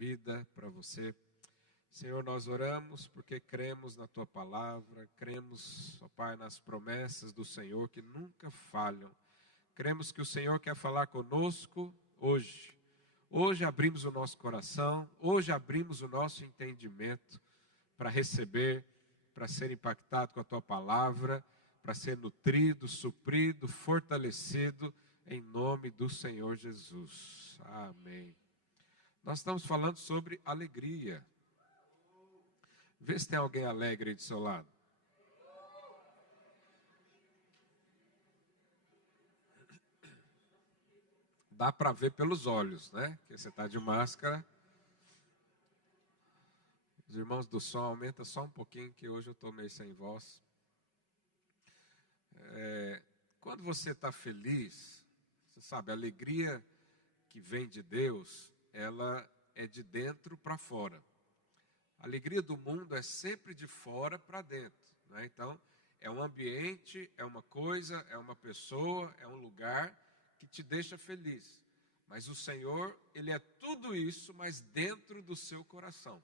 vida para você. Senhor, nós oramos porque cremos na Tua palavra, cremos, ó Pai, nas promessas do Senhor que nunca falham. Cremos que o Senhor quer falar conosco hoje. Hoje abrimos o nosso coração, hoje abrimos o nosso entendimento para receber, para ser impactado com a Tua palavra, para ser nutrido, suprido, fortalecido, em nome do Senhor Jesus. Amém. Nós estamos falando sobre alegria. Vê se tem alguém alegre aí do seu lado. Dá para ver pelos olhos, né? Que você está de máscara. Os irmãos do som, aumenta só um pouquinho, que hoje eu estou meio sem voz. Quando você está feliz, você sabe, a alegria que vem de Deus, ela é de dentro para fora. A alegria do mundo é sempre de fora para dentro, né? Então, é um ambiente, é uma coisa, é uma pessoa, é um lugar que te deixa feliz. Mas o Senhor, Ele é tudo isso, mas dentro do seu coração.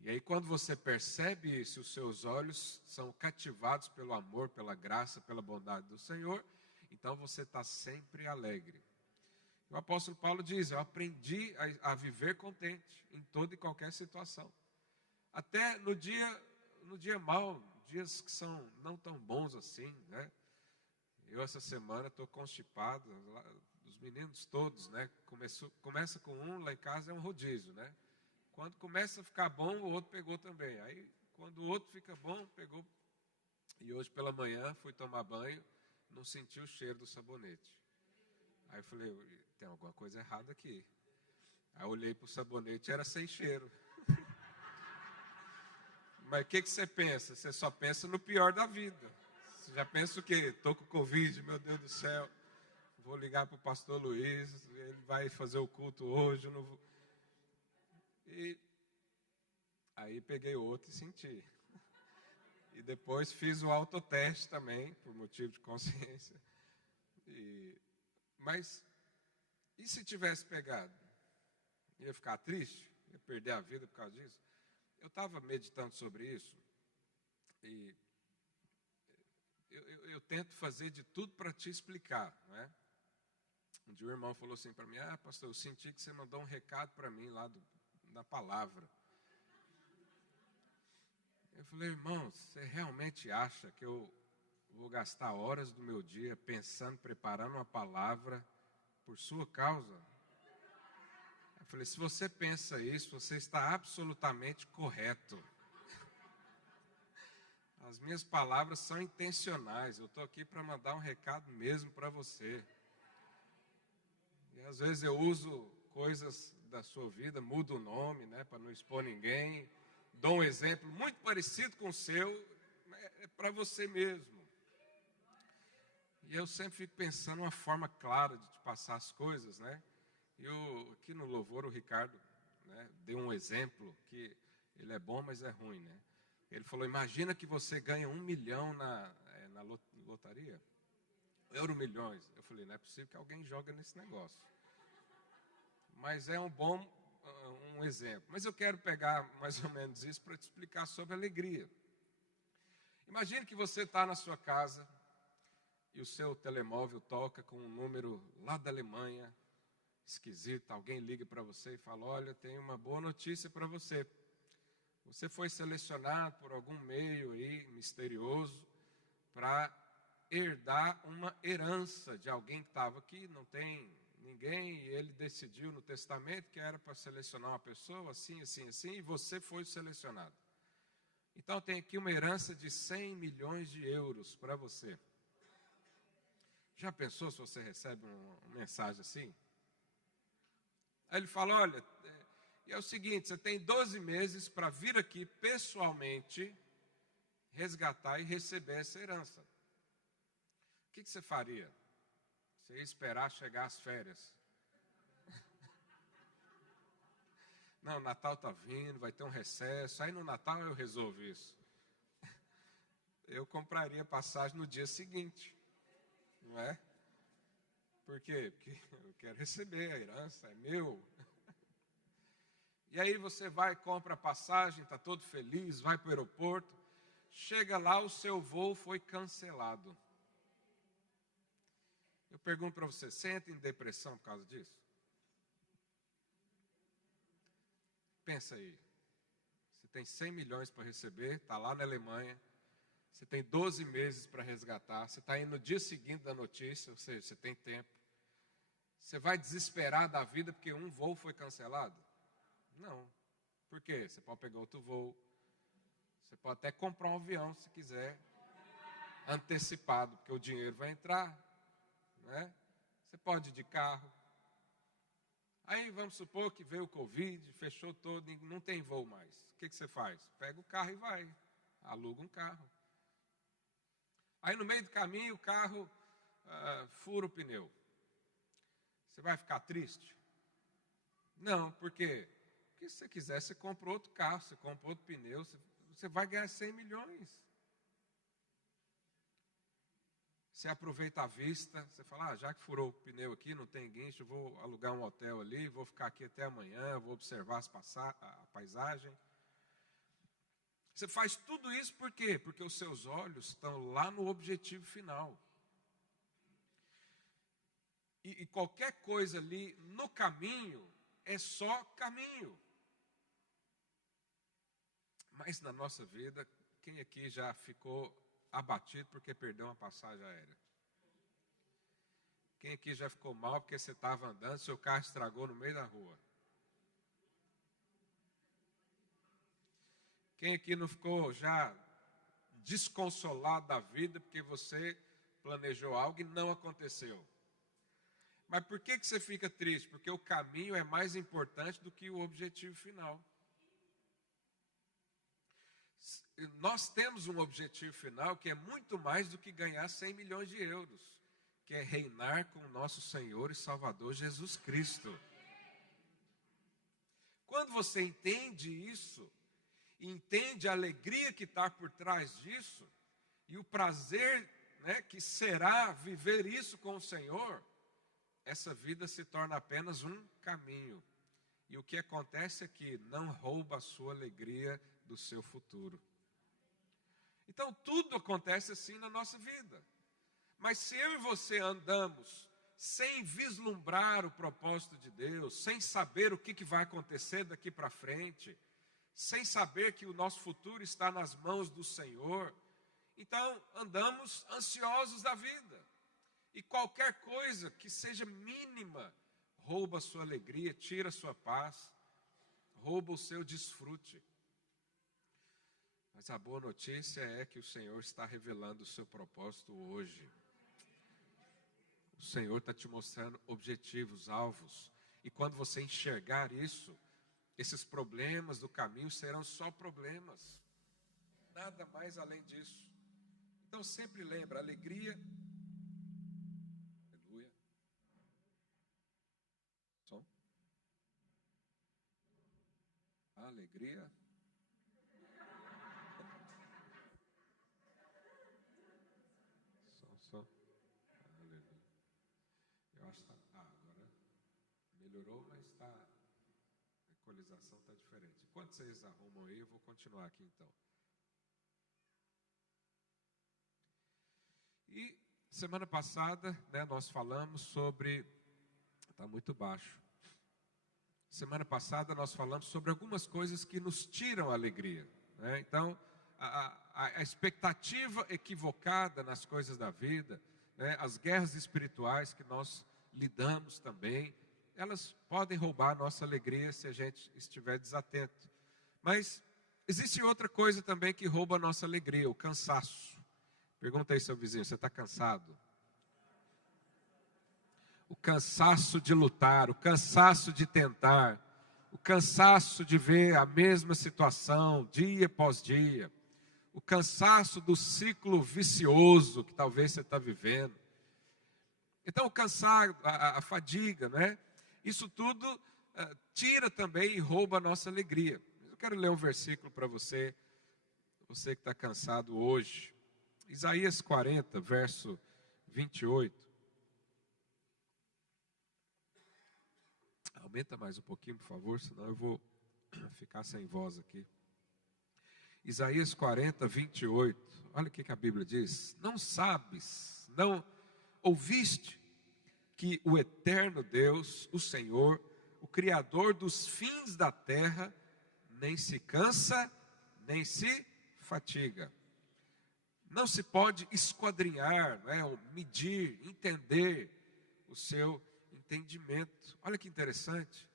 E aí, quando você percebe isso, os seus olhos são cativados pelo amor, pela graça, pela bondade do Senhor, então você está sempre alegre. O apóstolo Paulo diz: eu aprendi a viver contente em toda e qualquer situação. Até no dia mau, dias que são não tão bons assim, né? Eu essa semana estou constipado, os meninos todos, né? Começa com um, lá em casa é um rodízio, né? Quando começa a ficar bom, o outro pegou também. Aí, quando o outro fica bom, pegou. E hoje pela manhã fui tomar banho, não senti o cheiro do sabonete. Aí eu falei, tem alguma coisa errada aqui. Aí eu olhei para o sabonete, era sem cheiro. Mas o que você pensa? Você só pensa no pior da vida. Você já pensa o quê? Estou com Covid, meu Deus do céu. Vou ligar para o pastor Luiz, ele vai fazer o culto hoje. Eu não vou... E aí peguei outro e senti. E depois fiz o autoteste também, por motivo de consciência. Mas, e se tivesse pegado? Ia ficar triste? Ia perder a vida por causa disso? Eu estava meditando sobre isso e eu tento fazer de tudo para te explicar, não é? Um dia o irmão falou assim para mim: pastor, eu senti que você mandou um recado para mim lá da palavra. Eu falei: irmão, você realmente acha que eu vou gastar horas do meu dia pensando, preparando uma palavra por sua causa? Eu falei: se você pensa isso, você está absolutamente correto. As minhas palavras são intencionais. Eu estou aqui para mandar um recado mesmo para você. E às vezes eu uso coisas da sua vida, mudo o nome, né, para não expor ninguém. Dou um exemplo muito parecido com o seu, é para você mesmo. E eu sempre fico pensando uma forma clara de te passar as coisas, né? Aqui no louvor o Ricardo, né, deu um exemplo que ele é bom, mas é ruim, né? Ele falou: imagina que você ganha 1 milhão na lotaria, Euromilhões. Eu falei: não é possível que alguém joga nesse negócio. Mas é um exemplo. Mas eu quero pegar mais ou menos isso para te explicar sobre alegria. Imagine que você está na sua casa e o seu telemóvel toca com um número lá da Alemanha, esquisito. Alguém liga para você e fala: olha, tem uma boa notícia para você. Você foi selecionado por algum meio aí misterioso para herdar uma herança de alguém que estava aqui, não tem ninguém, e ele decidiu no testamento que era para selecionar uma pessoa, assim, assim, assim, e você foi selecionado. Então tem aqui uma herança de 100 milhões de euros para você. Já pensou se você recebe uma mensagem assim? Aí ele fala: olha, é o seguinte, você tem 12 meses para vir aqui pessoalmente resgatar e receber essa herança. O que você faria? Você ia esperar chegar as férias? Não, o Natal está vindo, vai ter um recesso, aí no Natal eu resolvo isso. Eu compraria passagem no dia seguinte, não é? Por quê? Porque eu quero receber a herança, é meu. E aí você vai, compra a passagem, está todo feliz, vai para o aeroporto. Chega lá, o seu voo foi cancelado. Eu pergunto para você, você entra em depressão por causa disso? Pensa aí. Você tem 100 milhões para receber, está lá na Alemanha. Você tem 12 meses para resgatar. Você está indo no dia seguinte da notícia, ou seja, você tem tempo. Você vai desesperar da vida porque um voo foi cancelado? Não. Por quê? Você pode pegar outro voo. Você pode até comprar um avião, se quiser, antecipado, porque o dinheiro vai entrar. Né? Você pode ir de carro. Aí vamos supor que veio o Covid, fechou todo, não tem voo mais. O que você faz? Pega o carro e vai. Aluga um carro. Aí no meio do caminho o carro fura o pneu. Você vai ficar triste? Não, por quê? Porque se você quiser, você compra outro carro, você compra outro pneu, você vai ganhar 100 milhões. Você aproveita a vista, você fala, já que furou o pneu aqui, não tem guincho, eu vou alugar um hotel ali, vou ficar aqui até amanhã, vou observar a paisagem. Você faz tudo isso por quê? Porque os seus olhos estão lá no objetivo final. E qualquer coisa ali no caminho é só caminho. Mas na nossa vida, quem aqui já ficou abatido porque perdeu uma passagem aérea? Quem aqui já ficou mal porque você estava andando, seu carro estragou no meio da rua? Quem aqui não ficou já desconsolado da vida porque você planejou algo e não aconteceu? Mas por que você fica triste? Porque o caminho é mais importante do que o objetivo final. Nós temos um objetivo final que é muito mais do que ganhar 100 milhões de euros, que é reinar com o nosso Senhor e Salvador Jesus Cristo. Quando você entende isso, entende a alegria que está por trás disso, e o prazer, né, que será viver isso com o Senhor, essa vida se torna apenas um caminho. E o que acontece é que não rouba a sua alegria do seu futuro. Então tudo acontece assim na nossa vida. Mas se eu e você andamos sem vislumbrar o propósito de Deus, sem saber o que vai acontecer daqui para frente, sem saber que o nosso futuro está nas mãos do Senhor, então andamos ansiosos da vida. E qualquer coisa que seja mínima rouba a sua alegria, tira a sua paz, rouba o seu desfrute. Mas a boa notícia é que o Senhor está revelando o seu propósito hoje. O Senhor está te mostrando objetivos, alvos. E quando você enxergar isso, esses problemas do caminho serão só problemas. Nada mais além disso. Então sempre lembra, alegria. Aleluia. Som. Alegria. Som. Aleluia. Eu acho que agora melhorou, mas a equalização está diferente. Enquanto vocês arrumam aí, eu vou continuar aqui então. E semana passada, né, nós falamos sobre... Está muito baixo. Semana passada nós falamos sobre algumas coisas que nos tiram a alegria. Né? Então, a expectativa equivocada nas coisas da vida, né, as guerras espirituais que nós lidamos também, elas podem roubar a nossa alegria se a gente estiver desatento. Mas existe outra coisa também que rouba a nossa alegria, o cansaço. Pergunta aí, seu vizinho, você está cansado? O cansaço de lutar, o cansaço de tentar, o cansaço de ver a mesma situação dia após dia, o cansaço do ciclo vicioso que talvez você está vivendo. Então, o cansaço, a fadiga, né? Isso tudo tira também e rouba a nossa alegria. Eu quero ler um versículo para você, você que está cansado hoje. Isaías 40, verso 28. Aumenta mais um pouquinho, por favor, senão eu vou ficar sem voz aqui. Isaías 40, 28. Olha o que a Bíblia diz. Não sabes, não ouviste que o eterno Deus, o Senhor, o Criador dos fins da terra, nem se cansa, nem se fatiga. Não se pode esquadrinhar, não é? Ou medir, entender o seu entendimento. Olha que interessante.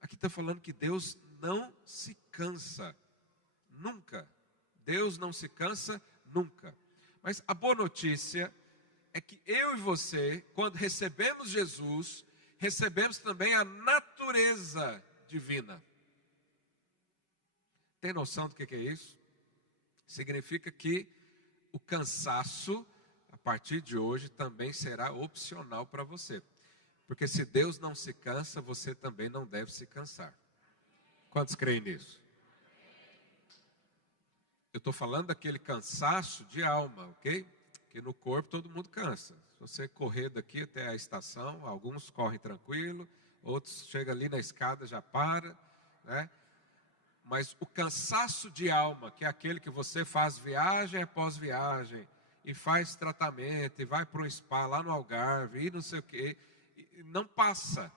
Aqui está falando que Deus não se cansa, nunca. Deus não se cansa nunca. Mas a boa notícia é que eu e você, quando recebemos Jesus, recebemos também a natureza divina. Tem noção do que é isso? Significa que o cansaço, a partir de hoje, também será opcional para você. Porque se Deus não se cansa, você também não deve se cansar. Quantos creem nisso? Eu estou falando daquele cansaço de alma, ok? Que no corpo todo mundo cansa. Se você correr daqui até a estação, alguns correm tranquilo, outros chegam ali na escada já para, né? Mas o cansaço de alma, que é aquele que você faz viagem após viagem, e faz tratamento, e vai para um spa lá no Algarve, e não sei o quê, não passa.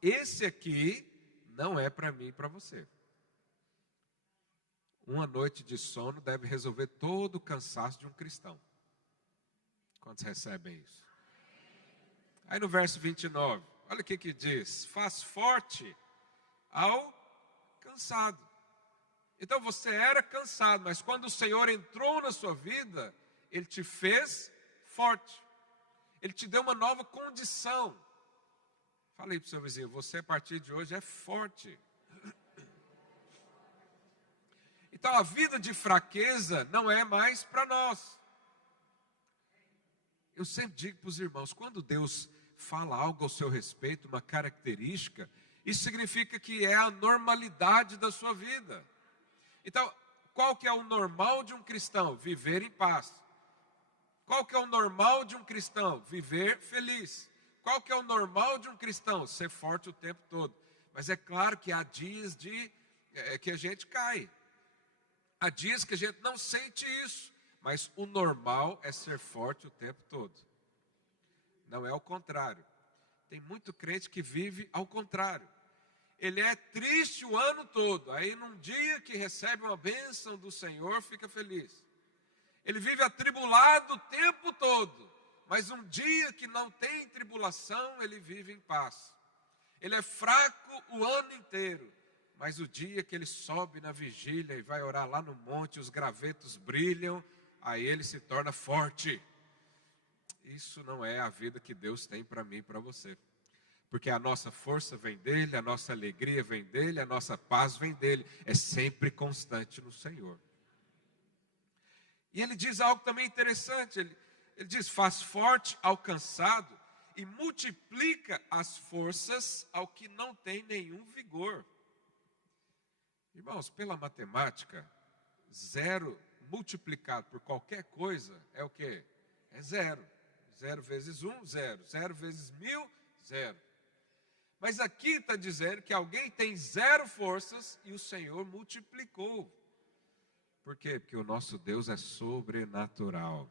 Esse aqui não é para mim e para você. Uma noite de sono deve resolver todo o cansaço de um cristão. Quantos recebem isso? Aí no verso 29, olha o que diz. Faz forte ao cansado. Então você era cansado, mas quando o Senhor entrou na sua vida, Ele te fez forte. Ele te deu uma nova condição. Falei para o seu vizinho, você a partir de hoje é forte. Então a vida de fraqueza não é mais para nós. Eu sempre digo para os irmãos, quando Deus fala algo ao seu respeito, uma característica, isso significa que é a normalidade da sua vida. Então, qual que é o normal de um cristão? Viver em paz. Qual que é o normal de um cristão? Viver feliz. Qual que é o normal de um cristão? Ser forte o tempo todo. Mas é claro que há dias que a gente cai. Há dias que a gente não sente isso, mas o normal é ser forte o tempo todo. Não é o contrário. Tem muito crente que vive ao contrário. Ele é triste o ano todo, aí num dia que recebe uma bênção do Senhor, fica feliz. Ele vive atribulado o tempo todo, mas um dia que não tem tribulação, ele vive em paz. Ele é fraco o ano inteiro, mas o dia que ele sobe na vigília e vai orar lá no monte, os gravetos brilham, aí ele se torna forte. Isso não é a vida que Deus tem para mim e para você. Porque a nossa força vem dele, a nossa alegria vem dele, a nossa paz vem dele. É sempre constante no Senhor. E ele diz algo também interessante. Ele diz, faz forte ao cansado e multiplica as forças ao que não tem nenhum vigor. Irmãos, pela matemática, 0 multiplicado por qualquer coisa é o quê? É 0. 0 vezes 1, 0. 0 vezes 1000, 0. Mas aqui está dizendo que alguém tem 0 forças e o Senhor multiplicou. Por quê? Porque o nosso Deus é sobrenatural.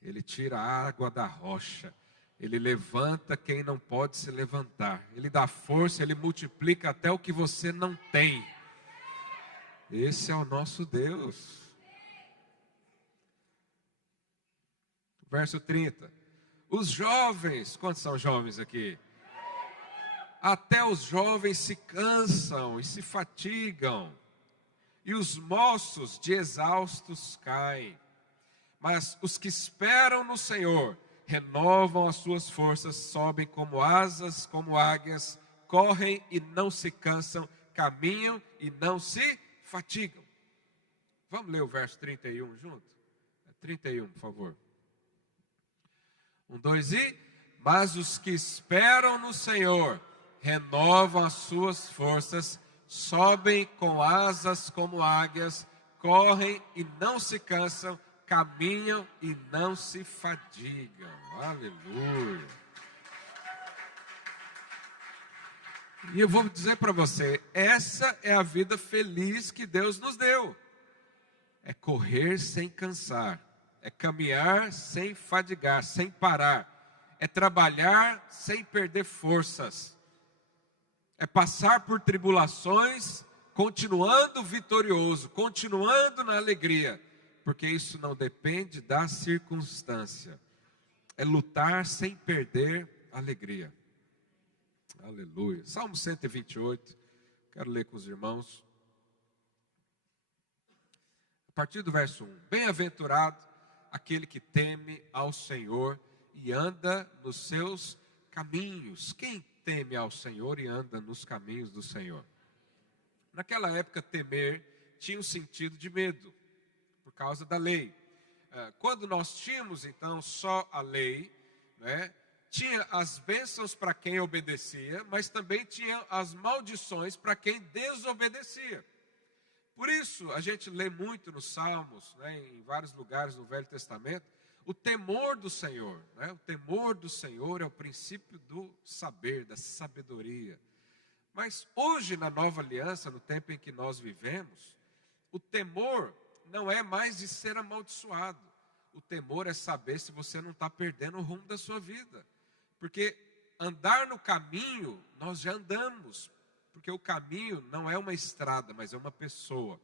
Ele tira a água da rocha. Ele levanta quem não pode se levantar. Ele dá força, ele multiplica até o que você não tem. Esse é o nosso Deus. Verso 30. Os jovens, quantos são jovens aqui? Até os jovens se cansam e se fatigam, e os moços de exaustos caem. Mas os que esperam no Senhor renovam as suas forças, sobem como asas, como águias, correm e não se cansam, caminham e não se fatigam. Vamos ler o verso 31 junto? 31, por favor. 1, 2 e... Mas os que esperam no Senhor renovam as suas forças, sobem com asas como águias, correm e não se cansam, caminham e não se fadigam. Aleluia. E eu vou dizer para você, essa é a vida feliz que Deus nos deu. É correr sem cansar, é caminhar sem fadigar, sem parar, é trabalhar sem perder forças, é passar por tribulações, continuando vitorioso, continuando na alegria, porque isso não depende da circunstância, é lutar sem perder a alegria. Aleluia. Salmo 128, quero ler com os irmãos. A partir do verso 1. Bem-aventurado aquele que teme ao Senhor e anda nos seus caminhos. Quem teme ao Senhor e anda nos caminhos do Senhor? Naquela época, temer tinha um sentido de medo, por causa da lei. Quando nós tínhamos, então, só a lei, né, tinha as bênçãos para quem obedecia, mas também tinha as maldições para quem desobedecia. Por isso, a gente lê muito nos Salmos, né, em vários lugares do Velho Testamento, o temor do Senhor. Né? O temor do Senhor é o princípio do saber, da sabedoria. Mas hoje, na nova aliança, no tempo em que nós vivemos, o temor não é mais de ser amaldiçoado. O temor é saber se você não está perdendo o rumo da sua vida. Porque andar no caminho, nós já andamos. Porque o caminho não é uma estrada, mas é uma pessoa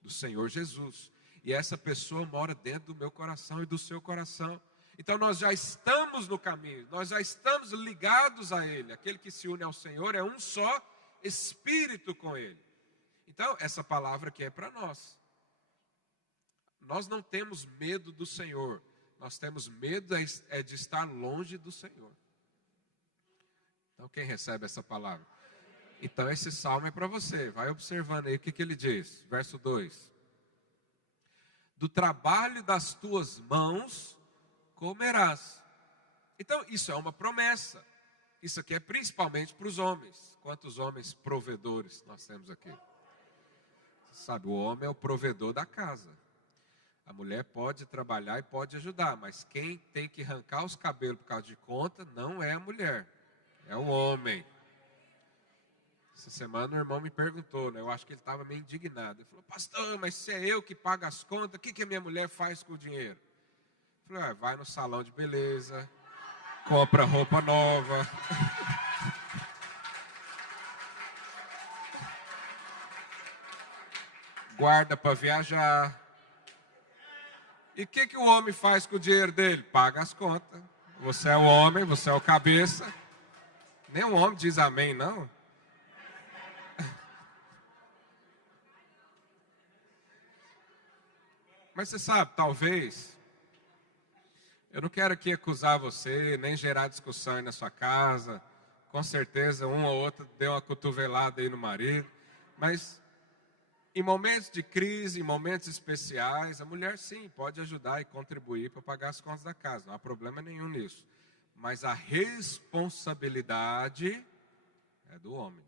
do Senhor Jesus. E essa pessoa mora dentro do meu coração e do seu coração. Então nós já estamos no caminho, nós já estamos ligados a Ele. Aquele que se une ao Senhor é um só espírito com Ele. Então essa palavra aqui é para nós. Nós não temos medo do Senhor, nós temos medo de estar longe do Senhor. Então quem recebe essa palavra? Então esse salmo é para você, vai observando aí o que ele diz, verso 2. Do trabalho das tuas mãos comerás. Então isso é uma promessa, isso aqui é principalmente para os homens. Quantos homens provedores nós temos aqui? Sabe, o homem é o provedor da casa. A mulher pode trabalhar e pode ajudar, mas quem tem que arrancar os cabelos por causa de conta não é a mulher, é o homem. Essa semana o irmão me perguntou, né? Eu acho que ele estava meio indignado. Ele falou, pastor, mas se é eu que pago as contas, o que a minha mulher faz com o dinheiro? Eu falei, vai no salão de beleza, compra roupa nova. Guarda para viajar. E o que o homem faz com o dinheiro dele? Paga as contas. Você é o homem, você é o cabeça. Nenhum homem diz amém, não. Mas você sabe, talvez, eu não quero aqui acusar você, nem gerar discussão aí na sua casa. Com certeza, um ou outro deu uma cotovelada aí no marido. Mas em momentos de crise, em momentos especiais, a mulher sim pode ajudar e contribuir para pagar as contas da casa. Não há problema nenhum nisso. Mas a responsabilidade é do homem.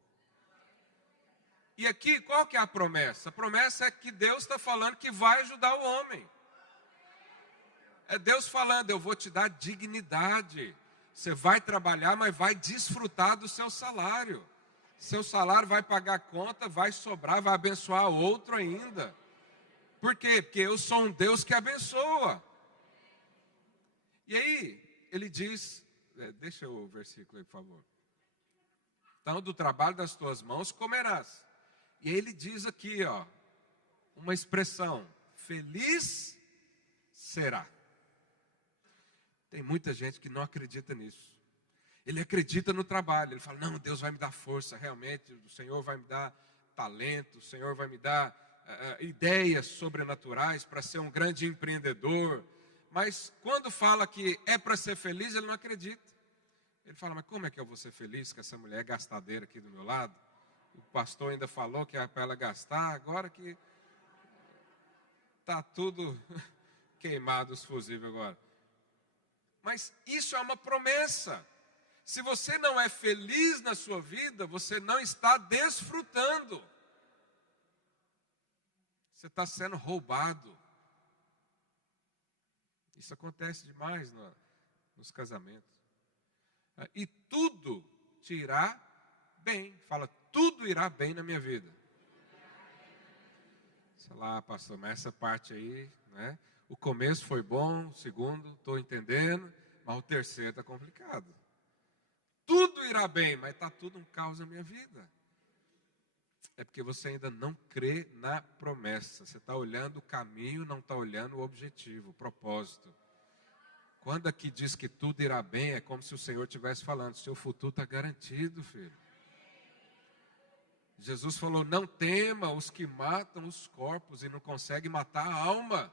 E aqui, qual que é a promessa? A promessa é que Deus está falando que vai ajudar o homem. É Deus falando, eu vou te dar dignidade. Você vai trabalhar, mas vai desfrutar do seu salário. Seu salário vai pagar conta, vai sobrar, vai abençoar outro ainda. Por quê? Porque eu sou um Deus que abençoa. E aí, ele diz, deixa o versículo aí, por favor. Então, do trabalho das tuas mãos comerás. E aí ele diz aqui, ó, uma expressão, feliz será. Tem muita gente que não acredita nisso. Ele acredita no trabalho, ele fala, não, Deus vai me dar força, realmente, o Senhor vai me dar talento, o Senhor vai me dar ideias sobrenaturais para ser um grande empreendedor. Mas quando fala que é para ser feliz, ele não acredita. Ele fala, mas como é que eu vou ser feliz com essa mulher gastadeira aqui do meu lado? O pastor ainda falou que é para ela gastar, agora que está tudo queimado os fusíveis agora. Mas isso é uma promessa. Se você não é feliz na sua vida, você não está desfrutando. Você está sendo roubado. Isso acontece demais nos casamentos. E tudo te irá bem. Fala, tudo irá bem na minha vida. Sei lá, pastor, mas essa parte aí, né? O começo foi bom, o segundo, estou entendendo, mas o terceiro está complicado. Tudo irá bem, mas está tudo um caos na minha vida. É porque você ainda não crê na promessa. Você está olhando o caminho, não está olhando o objetivo, o propósito. Quando aqui diz que tudo irá bem, é como se o Senhor estivesse falando, seu futuro está garantido, filho. Jesus falou, não tema os que matam os corpos e não conseguem matar a alma.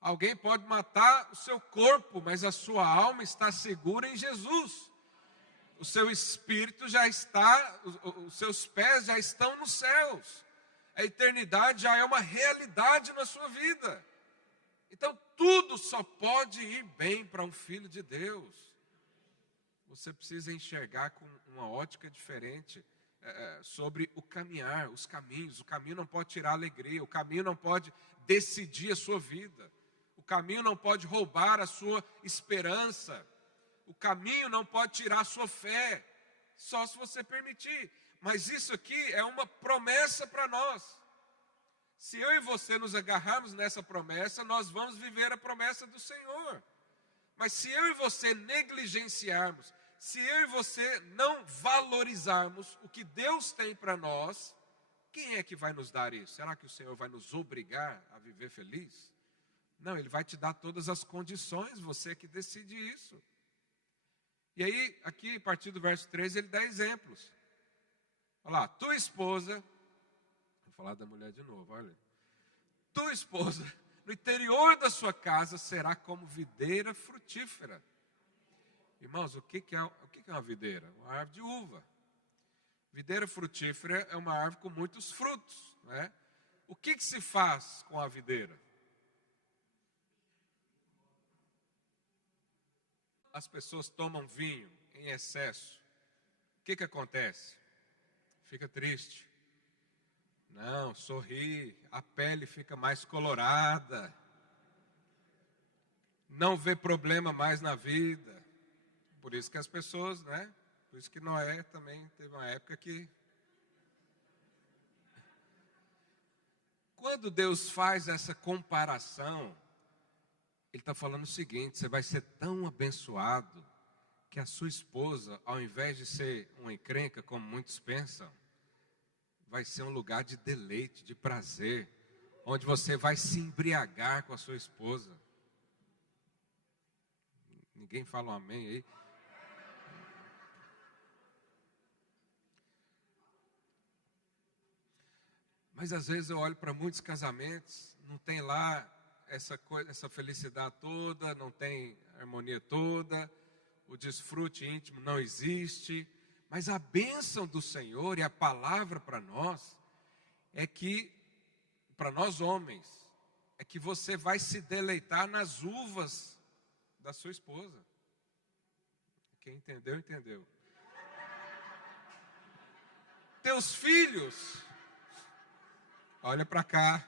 Alguém pode matar o seu corpo, mas a sua alma está segura em Jesus. O seu espírito já está, os seus pés já estão nos céus. A eternidade já é uma realidade na sua vida. Então tudo só pode ir bem para um filho de Deus. Você precisa enxergar com uma ótica diferente sobre o caminhar, os caminhos. O caminho não pode tirar a alegria, o caminho não pode decidir a sua vida. O caminho não pode roubar a sua esperança. O caminho não pode tirar a sua fé, só se você permitir. Mas isso aqui é uma promessa para nós. Se eu e você nos agarrarmos nessa promessa, nós vamos viver a promessa do Senhor. Mas se eu e você negligenciarmos, se eu e você não valorizarmos o que Deus tem para nós, quem é que vai nos dar isso? Será que o Senhor vai nos obrigar a viver feliz? Não, Ele vai te dar todas as condições, você que decide isso. E aí, aqui, a partir do verso 13, ele dá exemplos. Olha lá, tua esposa, vou falar da mulher de novo, olha. Tua esposa, no interior da sua casa, será como videira frutífera. Irmãos, o que é uma videira? Uma árvore de uva. Videira frutífera é uma árvore com muitos frutos, né? O que se faz com a videira? As pessoas tomam vinho em excesso, o que acontece? Fica triste. Não, sorri, a pele fica mais colorada, não vê problema mais na vida. Por isso que as pessoas, né? Por isso que Noé também teve uma época que... Quando Deus faz essa comparação, Ele está falando o seguinte, você vai ser tão abençoado que a sua esposa, ao invés de ser uma encrenca, como muitos pensam, vai ser um lugar de deleite, de prazer, onde você vai se embriagar com a sua esposa. Ninguém fala um amém aí? Mas às vezes eu olho para muitos casamentos, não tem lá essa coisa, essa felicidade toda, não tem harmonia toda, o desfrute íntimo não existe, mas a bênção do Senhor e a palavra para nós é que, para nós homens, é que você vai se deleitar nas uvas da sua esposa. Quem entendeu, entendeu. Teus filhos, olha para cá,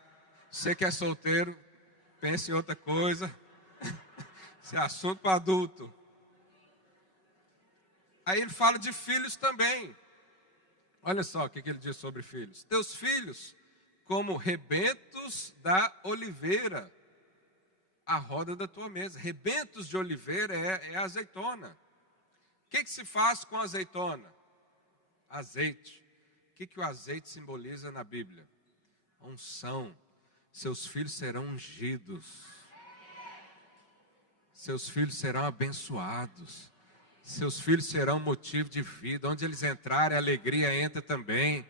você que é solteiro, pense em outra coisa, esse é assunto para adulto. Aí ele fala de filhos também. Olha só o que ele diz sobre filhos. Teus filhos, como rebentos da oliveira, a roda da tua mesa. Rebentos de oliveira é azeitona. O que se faz com azeitona? Azeite. O que o azeite simboliza na Bíblia? Unção. Seus filhos serão ungidos. Seus filhos serão abençoados. Seus filhos serão motivo de vida. Onde eles entrarem, a alegria entra também.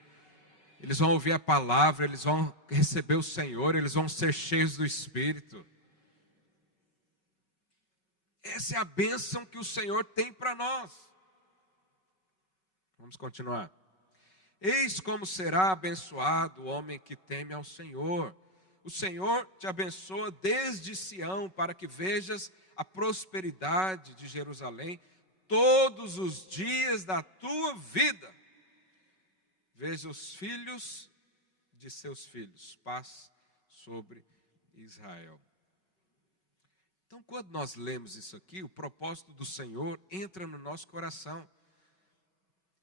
Eles vão ouvir a palavra, eles vão receber o Senhor, eles vão ser cheios do Espírito. Essa é a bênção que o Senhor tem para nós. Vamos continuar. Eis como será abençoado o homem que teme ao Senhor. O Senhor te abençoa desde Sião, para que vejas a prosperidade de Jerusalém todos os dias da tua vida. Veja os filhos de seus filhos, paz sobre Israel. Então, quando nós lemos isso aqui, o propósito do Senhor entra no nosso coração.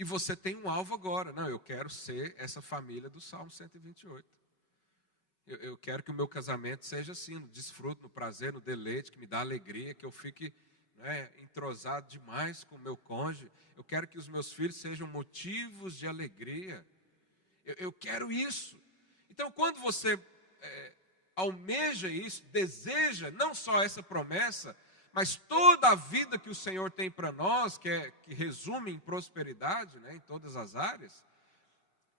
E você tem um alvo agora. Não, eu quero ser essa família do Salmo 128. Eu quero que o meu casamento seja assim, no desfruto, no prazer, no deleite, que me dá alegria, que eu fique, né, entrosado demais com o meu cônjuge. Eu quero que os meus filhos sejam motivos de alegria. Eu quero isso. Então, quando você almeja isso, deseja não só essa promessa, mas toda a vida que o Senhor tem para nós, que resume em prosperidade, né, em todas as áreas,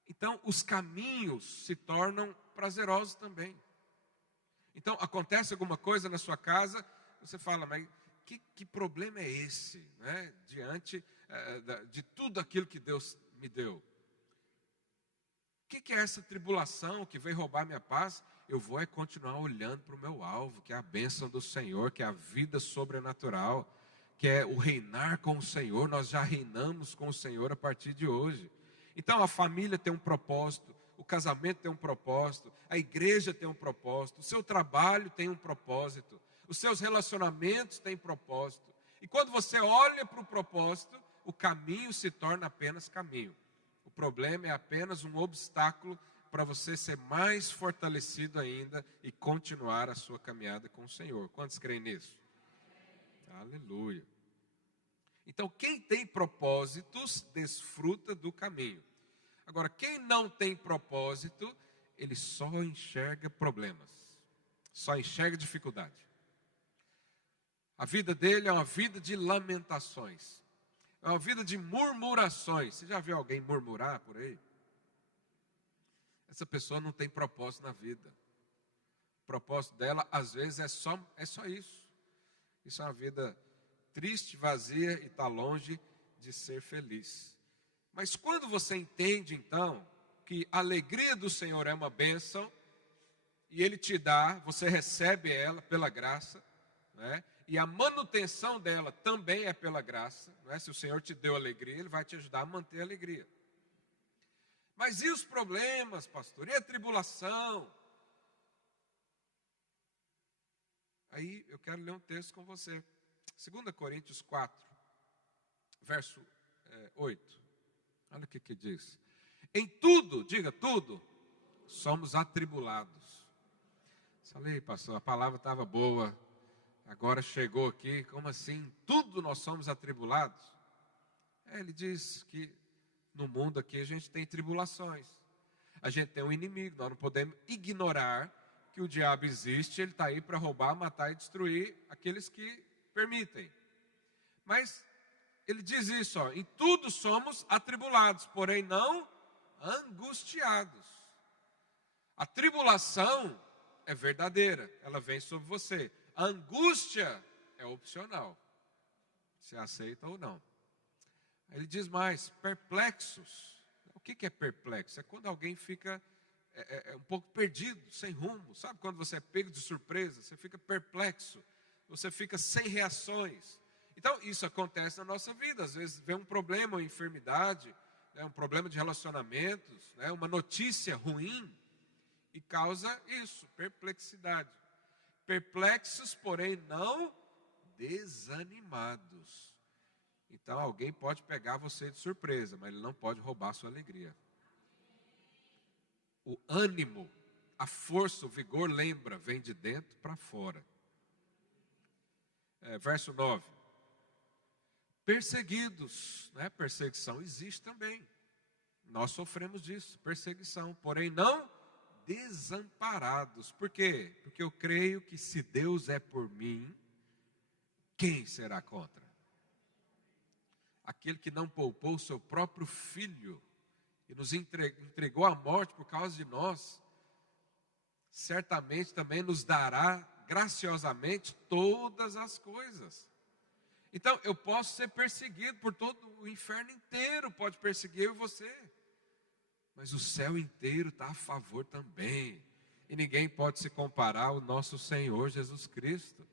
então os caminhos se tornam prazerosos também. Então, acontece alguma coisa na sua casa, você fala, mas que problema é esse, né, diante de tudo aquilo que Deus me deu? O que é essa tribulação que veio roubar minha paz? Eu vou continuar olhando para o meu alvo, que é a bênção do Senhor, que é a vida sobrenatural, que é o reinar com o Senhor. Nós já reinamos com o Senhor a partir de hoje. Então a família tem um propósito, o casamento tem um propósito, a igreja tem um propósito, o seu trabalho tem um propósito, os seus relacionamentos têm propósito. E quando você olha para o propósito, o caminho se torna apenas caminho. O problema é apenas um obstáculo para você ser mais fortalecido ainda e continuar a sua caminhada com o Senhor. Quantos creem nisso? Aleluia. Então, quem tem propósitos, desfruta do caminho. Agora, quem não tem propósito, ele só enxerga problemas, só enxerga dificuldade. A vida dele é uma vida de lamentações. É uma vida de murmurações. Você já viu alguém murmurar por aí? Essa pessoa não tem propósito na vida. O propósito dela, às vezes, é só isso. Isso é uma vida triste, vazia e está longe de ser feliz. Mas quando você entende, então, que a alegria do Senhor é uma bênção, e Ele te dá, você recebe ela pela graça, né? E a manutenção dela também é pela graça, né? Se o Senhor te deu alegria, Ele vai te ajudar a manter a alegria. Mas e os problemas, pastor? E a tribulação? Aí eu quero ler um texto com você. 2 Coríntios 4, verso 8. Olha o que diz. Em tudo, diga tudo, somos atribulados. Falei, pastor, a palavra estava boa. Agora chegou aqui, como assim? Tudo nós somos atribulados? Ele diz que no mundo aqui a gente tem tribulações. A gente tem um inimigo, nós não podemos ignorar que o diabo existe, ele está aí para roubar, matar e destruir aqueles que permitem. Mas ele diz isso, ó, em tudo somos atribulados, porém não angustiados. A tribulação é verdadeira, ela vem sobre você. A angústia é opcional, se aceita ou não. Ele diz mais, perplexos. O que é perplexo? É quando alguém fica um pouco perdido, sem rumo. Sabe quando você é pego de surpresa? Você fica perplexo, você fica sem reações. Então, isso acontece na nossa vida. Às vezes vem um problema, uma enfermidade, né, um problema de relacionamentos, né, uma notícia ruim, e causa isso, perplexidade. Perplexos, porém não desanimados. Então alguém pode pegar você de surpresa, mas ele não pode roubar a sua alegria. O ânimo, a força, o vigor, lembra, vem de dentro para fora. Verso 9. Perseguidos, né? Perseguição existe também. Nós sofremos disso, perseguição, porém não desamparados. Por quê? Porque eu creio que se Deus é por mim, quem será contra? Aquele que não poupou o seu próprio filho e nos entregou à morte por causa de nós, certamente também nos dará graciosamente todas as coisas. Então, eu posso ser perseguido por todo o inferno inteiro, pode perseguir eu e você. Mas o céu inteiro está a favor também. E ninguém pode se comparar ao nosso Senhor Jesus Cristo.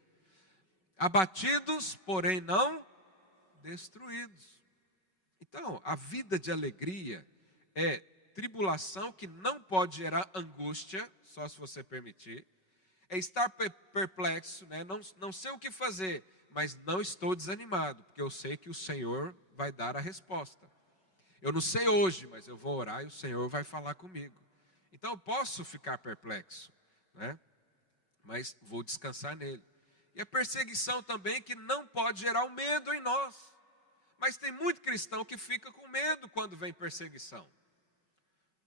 Abatidos, porém não destruídos. Então, a vida de alegria é tribulação que não pode gerar angústia, só se você permitir. É estar perplexo, né? Não sei o que fazer, mas não estou desanimado, porque eu sei que o Senhor vai dar a resposta. Eu não sei hoje, mas eu vou orar e o Senhor vai falar comigo. Então eu posso ficar perplexo, né? Mas vou descansar nele. E a perseguição também que não pode gerar o medo em nós. Mas tem muito cristão que fica com medo quando vem perseguição.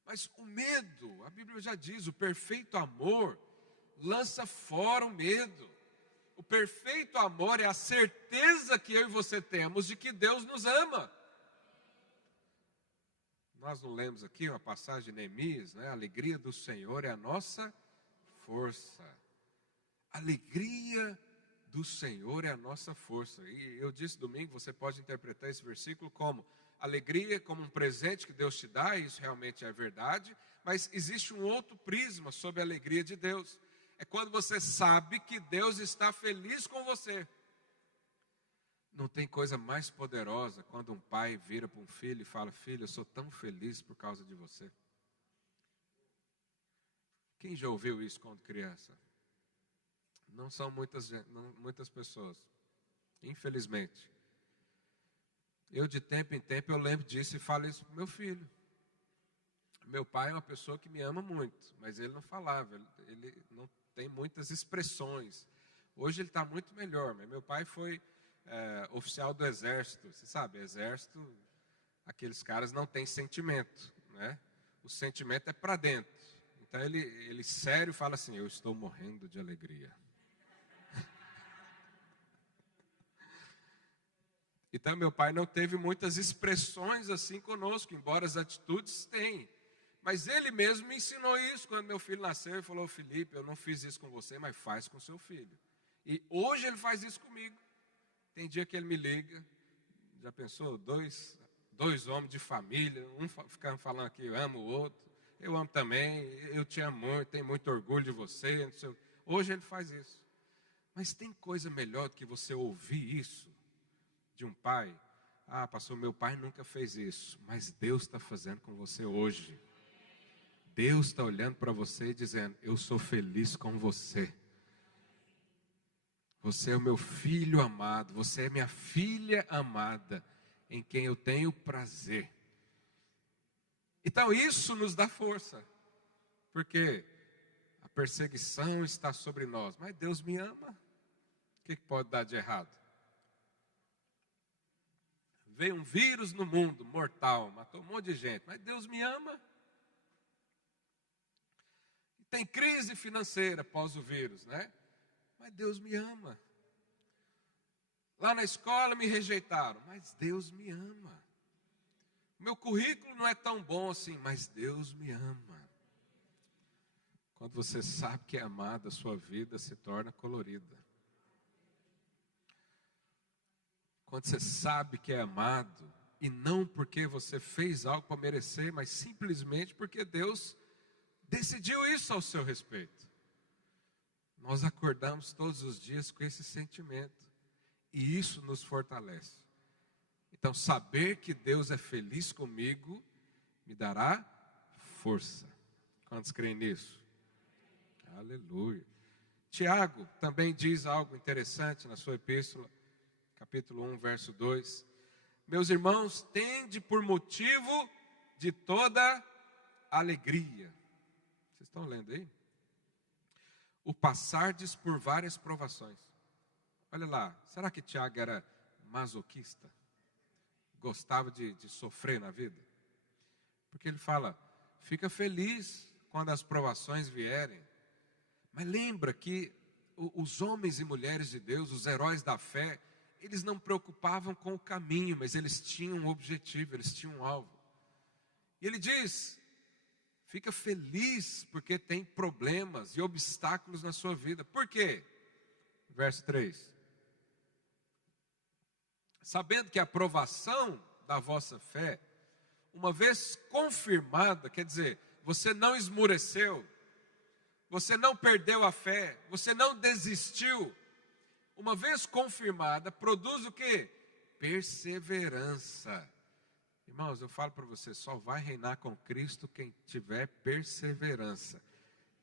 Mas o medo, a Bíblia já diz, o perfeito amor lança fora o medo. O perfeito amor é a certeza que eu e você temos de que Deus nos ama. Nós não lemos aqui uma passagem de Neemias, né? A alegria do Senhor é a nossa força. A alegria do Senhor é a nossa força. E eu disse domingo, você pode interpretar esse versículo como alegria, como um presente que Deus te dá, e isso realmente é verdade, mas existe um outro prisma sobre a alegria de Deus. É quando você sabe que Deus está feliz com você. Não tem coisa mais poderosa quando um pai vira para um filho e fala: filho, eu sou tão feliz por causa de você. Quem já ouviu isso quando criança? Não são muitas pessoas, infelizmente. Eu de tempo em tempo eu lembro disso e falo isso para o meu filho. Meu pai é uma pessoa que me ama muito, mas ele não falava, ele não tem muitas expressões. Hoje ele está muito melhor, mas meu pai foi oficial do exército. Você sabe, exército, aqueles caras não têm sentimento, né? O sentimento é para dentro. Então ele sério fala assim: eu estou morrendo de alegria. Então meu pai não teve muitas expressões assim conosco, embora as atitudes tenham. Mas ele mesmo me ensinou isso quando meu filho nasceu. Ele falou: Felipe, eu não fiz isso com você, mas faz com seu filho. E hoje ele faz isso comigo. Tem dia que ele me liga, já pensou? Dois homens de família, um ficando falando aqui, eu amo o outro. Eu amo também, eu te amo muito, tenho muito orgulho de você. Não sei. Hoje ele faz isso. Mas tem coisa melhor do que você ouvir isso de um pai? Ah, pastor, meu pai nunca fez isso, mas Deus está fazendo com você hoje. Deus está olhando para você e dizendo: eu sou feliz com você. Você é o meu filho amado, você é minha filha amada, em quem eu tenho prazer. Então isso nos dá força, porque a perseguição está sobre nós, mas Deus me ama. O que pode dar de errado? Veio um vírus no mundo, mortal, matou um monte de gente, mas Deus me ama. Tem crise financeira após o vírus, né? Mas Deus me ama. Lá na escola me rejeitaram, mas Deus me ama. Meu currículo não é tão bom assim, mas Deus me ama. Quando você sabe que é amado, a sua vida se torna colorida. Quando você sabe que é amado, e não porque você fez algo para merecer, mas simplesmente porque Deus decidiu isso ao seu respeito. Nós acordamos todos os dias com esse sentimento, e isso nos fortalece. Então, saber que Deus é feliz comigo me dará força. Quantos creem nisso? Aleluia. Tiago também diz algo interessante na sua epístola, capítulo 1, verso 2. Meus irmãos, tende por motivo de toda alegria. Vocês estão lendo aí? O passardes por várias provações. Olha lá, será que Tiago era masoquista? Gostava de sofrer na vida? Porque ele fala: fica feliz quando as provações vierem. Mas lembra que os homens e mulheres de Deus, os heróis da fé, eles não preocupavam com o caminho, mas eles tinham um objetivo, eles tinham um alvo. E ele diz: fica feliz porque tem problemas e obstáculos na sua vida. Por quê? Verso 3. Sabendo que a aprovação da vossa fé, uma vez confirmada, quer dizer, você não esmureceu, você não perdeu a fé, você não desistiu. Uma vez confirmada, produz o quê? Perseverança. Irmãos, eu falo para você, só vai reinar com Cristo quem tiver perseverança,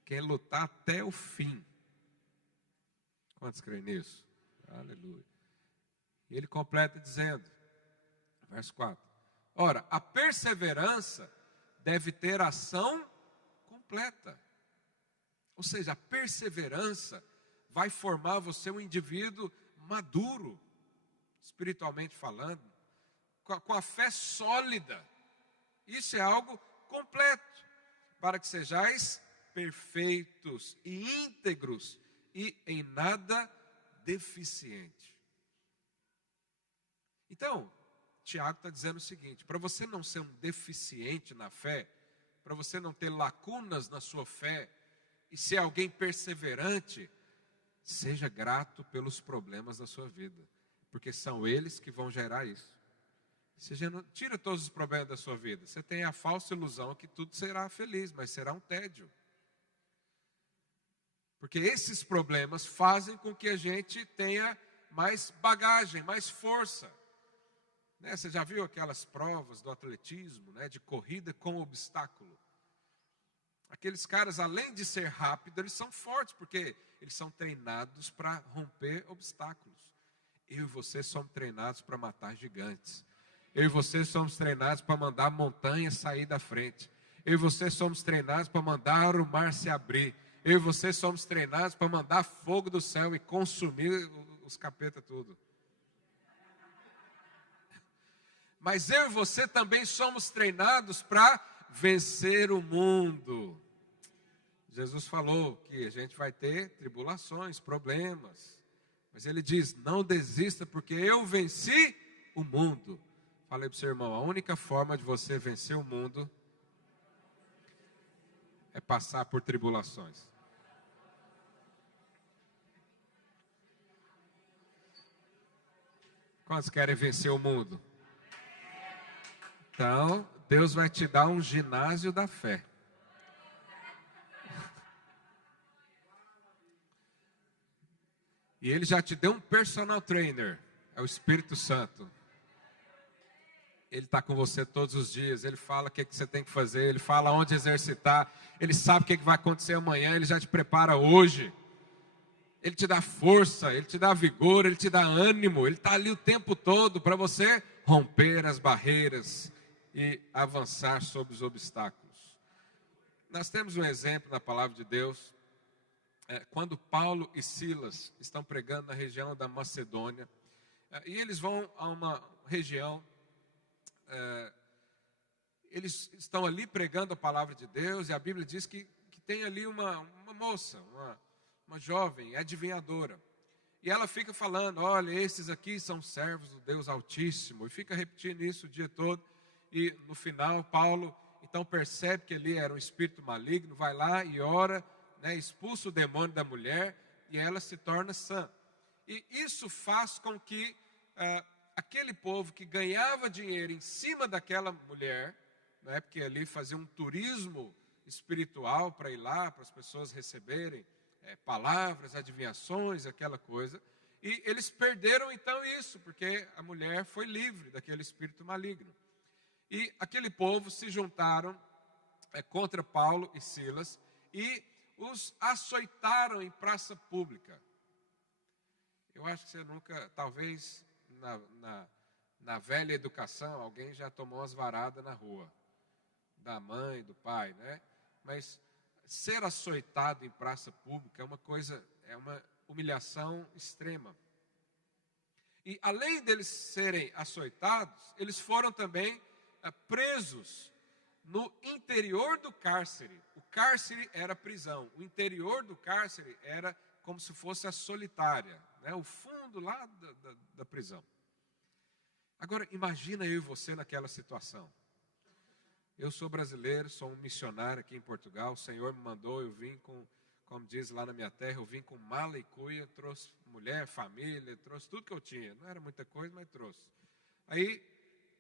quem lutar até o fim. Quantos creem nisso? Aleluia. E ele completa dizendo, verso 4: Ora, a perseverança deve ter ação completa. Ou seja, a perseverança vai formar você um indivíduo maduro, espiritualmente falando, com a fé sólida. Isso é algo completo, para que sejais perfeitos e íntegros e em nada deficiente. Então, Tiago está dizendo o seguinte: para você não ser um deficiente na fé, para você não ter lacunas na sua fé e ser alguém perseverante, seja grato pelos problemas da sua vida, porque são eles que vão gerar isso. Tira todos os problemas da sua vida. Você tem a falsa ilusão que tudo será feliz, mas será um tédio. Porque esses problemas fazem com que a gente tenha mais bagagem, mais força. Você já viu aquelas provas do atletismo, de corrida com obstáculo? Aqueles caras, além de ser rápidos, eles são fortes, porque eles são treinados para romper obstáculos. Eu e você somos treinados para matar gigantes. Eu e você somos treinados para mandar a montanha sair da frente. Eu e você somos treinados para mandar o mar se abrir. Eu e você somos treinados para mandar fogo do céu e consumir os capeta tudo. Mas eu e você também somos treinados para vencer o mundo. Jesus falou que a gente vai ter tribulações, problemas. Mas ele diz: não desista, porque eu venci o mundo. Falei para o seu irmão: a única forma de você vencer o mundo é passar por tribulações. Quantos querem vencer o mundo? Então, Deus vai te dar um ginásio da fé. E Ele já te deu um personal trainer, é o Espírito Santo. Ele está com você todos os dias, Ele fala o que você tem que fazer, Ele fala onde exercitar, Ele sabe o que vai acontecer amanhã, Ele já te prepara hoje. Ele te dá força, Ele te dá vigor, Ele te dá ânimo, Ele está ali o tempo todo para você romper as barreiras e avançar sobre os obstáculos. Nós temos um exemplo na palavra de Deus, quando Paulo e Silas estão pregando na região da Macedônia, e eles vão a uma região, eles estão ali pregando a palavra de Deus, e a Bíblia diz que tem ali uma moça, uma jovem adivinhadora, e ela fica falando: olha, esses aqui são servos do Deus Altíssimo, e fica repetindo isso o dia todo. E no final Paulo então percebe que ali era um espírito maligno, vai lá e ora, expulsa o demônio da mulher e ela se torna sã. E isso faz com que aquele povo que ganhava dinheiro em cima daquela mulher, porque ali fazia um turismo espiritual para ir lá, para as pessoas receberem palavras, adivinhações, aquela coisa, e eles perderam então isso, porque a mulher foi livre daquele espírito maligno. E aquele povo se juntaram contra Paulo e Silas e os açoitaram em praça pública. Eu acho que você nunca, talvez na velha educação, alguém já tomou umas varadas na rua, da mãe, do pai, Mas ser açoitado em praça pública é uma humilhação extrema. E além deles serem açoitados, eles foram também presos no interior do cárcere. O cárcere era a prisão, o interior do cárcere era como se fosse a solitária, o fundo lá da prisão. Agora, imagina eu e você naquela situação. Eu sou brasileiro, sou um missionário aqui em Portugal, o Senhor me mandou, eu vim como diz lá na minha terra, eu vim com mala e cuia, trouxe mulher, família, trouxe tudo que eu tinha. Não era muita coisa, mas trouxe. Aí,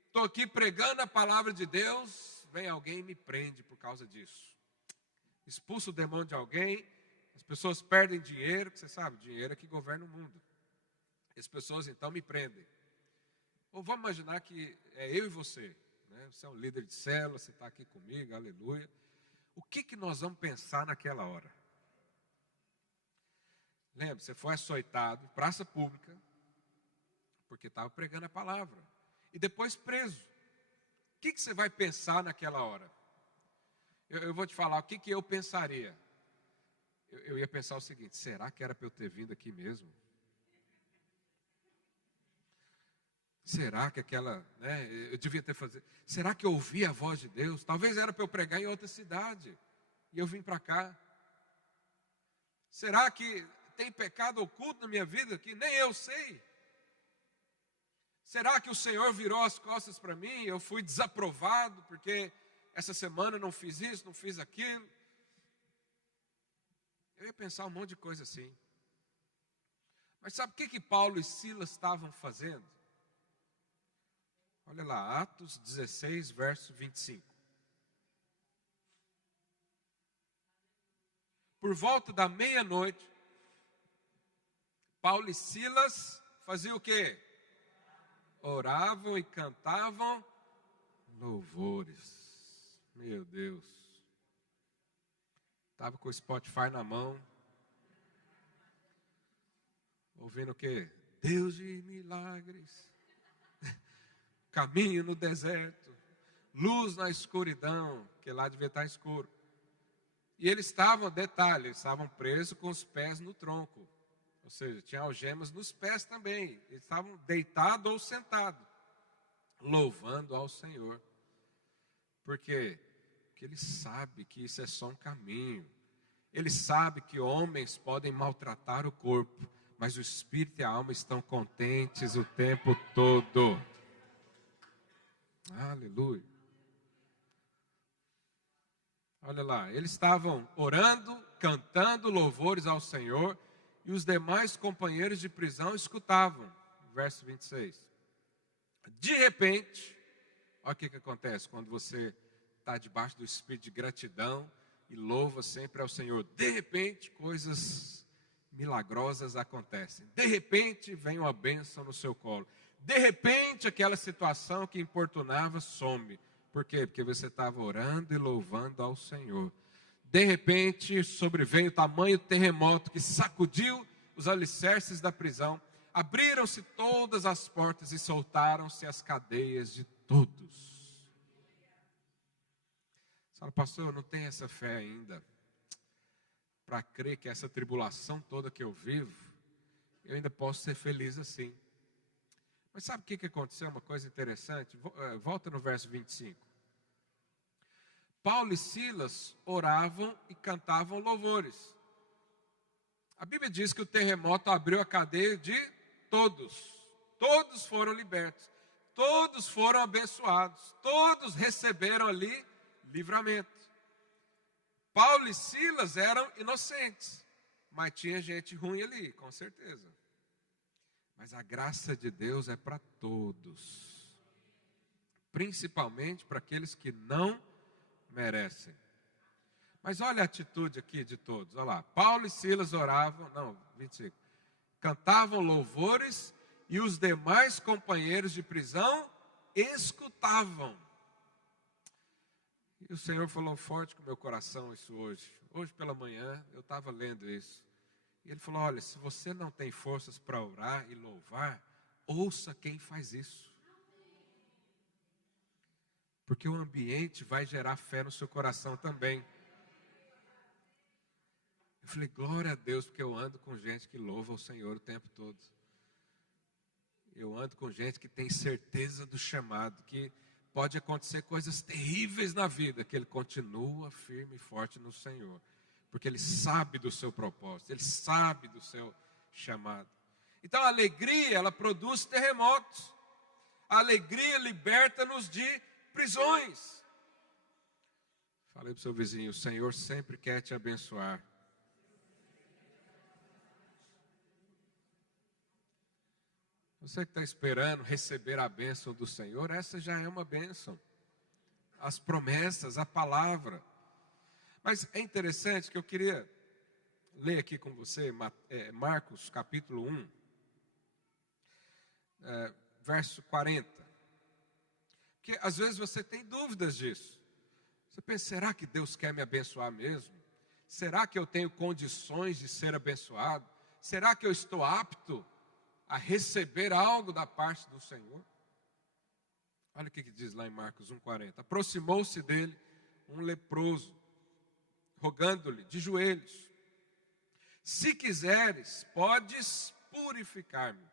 estou aqui pregando a palavra de Deus, vem alguém e me prende por causa disso. Expulso o demônio de alguém, as pessoas perdem dinheiro, que você sabe, dinheiro é que governa o mundo. As pessoas então me prendem. Ou vamos imaginar que é eu e você, Você é um líder de célula, você está aqui comigo, aleluia. O que nós vamos pensar naquela hora? Lembra, você foi açoitado em praça pública, porque estava pregando a palavra. E depois preso. que você vai pensar naquela hora? Eu vou te falar o que eu pensaria. Eu ia pensar o seguinte: será que era para eu ter vindo aqui mesmo? Será que eu devia ter feito? Será que eu ouvi a voz de Deus? Talvez era para eu pregar em outra cidade e eu vim para cá. Será que tem pecado oculto na minha vida que nem eu sei? Será que o Senhor virou as costas para mim? Eu fui desaprovado porque essa semana não fiz isso, não fiz aquilo. Eu ia pensar um monte de coisa assim. Mas sabe o que Paulo e Silas estavam fazendo? Olha lá, Atos 16, verso 25. Por volta da meia-noite, Paulo e Silas faziam o quê? Oravam e cantavam louvores. Meu Deus. Estava com o Spotify na mão. Ouvindo o quê? Deus de milagres. Caminho no deserto. Luz na escuridão. Porque lá devia estar escuro. E eles estavam, detalhe, eles estavam presos com os pés no tronco. Ou seja, tinha algemas nos pés também. Eles estavam deitados ou sentados, louvando ao Senhor. Por quê? Porque ele sabe que isso é só um caminho. Ele sabe que homens podem maltratar o corpo, mas o espírito e a alma estão contentes o tempo todo. Aleluia. Olha lá, eles estavam orando, cantando louvores ao Senhor, e os demais companheiros de prisão escutavam. Verso 26. De repente, olha o que acontece quando você está debaixo do espírito de gratidão e louva sempre ao Senhor. De repente, coisas milagrosas acontecem. De repente, vem uma bênção no seu colo. De repente, aquela situação que importunava some. Por quê? Porque você estava orando e louvando ao Senhor. De repente, sobreveio o tamanho terremoto que sacudiu os alicerces da prisão. Abriram-se todas as portas e soltaram-se as cadeias de todos. Você fala, pastor, eu não tenho essa fé ainda para crer que essa tribulação toda que eu vivo, eu ainda posso ser feliz assim. Mas sabe o que aconteceu? Uma coisa interessante. Volta no verso 25. Paulo e Silas oravam e cantavam louvores. A Bíblia diz que o terremoto abriu a cadeia de todos. Todos foram libertos. Todos foram abençoados. Todos receberam ali livramento. Paulo e Silas eram inocentes, mas tinha gente ruim ali, com certeza. Mas a graça de Deus é para todos, principalmente para aqueles que não merecem. Mas olha a atitude aqui de todos, olha lá. Paulo e Silas oravam, 25, cantavam louvores e os demais companheiros de prisão escutavam. E o Senhor falou forte com o meu coração isso hoje. Hoje pela manhã eu estava lendo isso. E Ele falou, olha, se você não tem forças para orar e louvar, ouça quem faz isso. Porque o ambiente vai gerar fé no seu coração também. Eu falei, glória a Deus, porque eu ando com gente que louva o Senhor o tempo todo. Eu ando com gente que tem certeza do chamado, que pode acontecer coisas terríveis na vida, que ele continua firme e forte no Senhor. Porque ele sabe do seu propósito, ele sabe do seu chamado. Então a alegria, ela produz terremotos. A alegria liberta-nos de prisões. Falei para o seu vizinho, o Senhor sempre quer te abençoar. Você que está esperando receber a bênção do Senhor, essa já é uma bênção. As promessas, a palavra. Mas é interessante que eu queria ler aqui com você, Marcos capítulo 1, verso 40. Porque às vezes você tem dúvidas disso. Você pensa, será que Deus quer me abençoar mesmo? Será que eu tenho condições de ser abençoado? Será que eu estou apto a receber algo da parte do Senhor? Olha o que diz lá em Marcos 1,40. Aproximou-se dele um leproso, rogando-lhe de joelhos: se quiseres, podes purificar-me.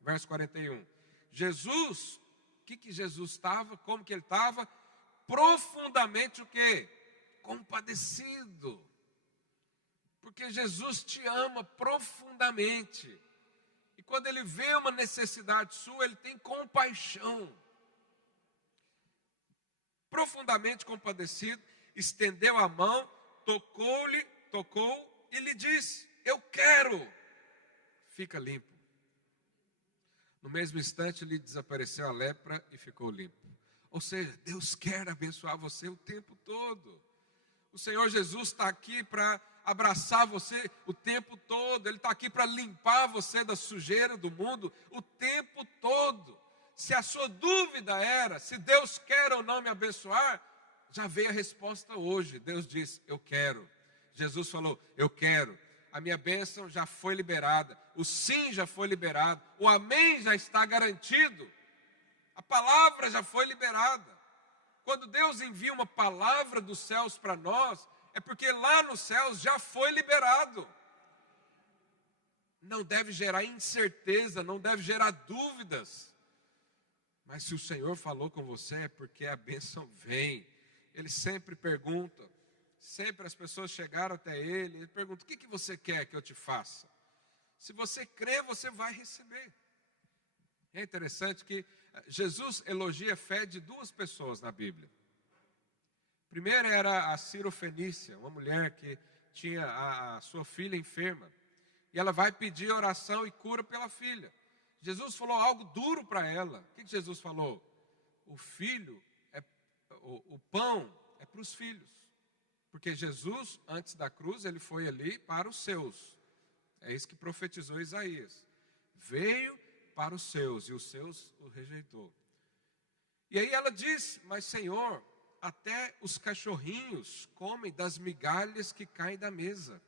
Verso 41. Jesus, o que Jesus estava? Como que ele estava? Profundamente o quê? Compadecido. Porque Jesus te ama profundamente. E quando ele vê uma necessidade sua, ele tem compaixão. Profundamente compadecido, estendeu a mão, tocou e lhe disse: eu quero. Fica limpo. No mesmo instante lhe desapareceu a lepra e ficou limpo. Ou seja, Deus quer abençoar você o tempo todo. O Senhor Jesus está aqui para abraçar você o tempo todo. Ele está aqui para limpar você da sujeira do mundo o tempo todo. Se a sua dúvida era se Deus quer ou não me abençoar, já veio a resposta hoje. Deus disse: eu quero. Jesus falou: eu quero. A minha bênção já foi liberada. O sim já foi liberado. O amém já está garantido. A palavra já foi liberada. Quando Deus envia uma palavra dos céus para nós, é porque lá nos céus já foi liberado. Não deve gerar incerteza, não deve gerar dúvidas. Mas se o Senhor falou com você, é porque a bênção vem. Ele sempre pergunta, sempre as pessoas chegaram até ele perguntam: o que você quer que eu te faça? Se você crer, você vai receber. É interessante que Jesus elogia a fé de duas pessoas na Bíblia. Primeiro era a Cirofenícia, uma mulher que tinha a sua filha enferma. E ela vai pedir oração e cura pela filha. Jesus falou algo duro para ela. O que Jesus falou? O pão é para os filhos. Porque Jesus, antes da cruz, ele foi ali para os seus. É isso que profetizou Isaías. Veio para os seus e os seus o rejeitou. E aí ela diz: mas Senhor, até os cachorrinhos comem das migalhas que caem da mesa.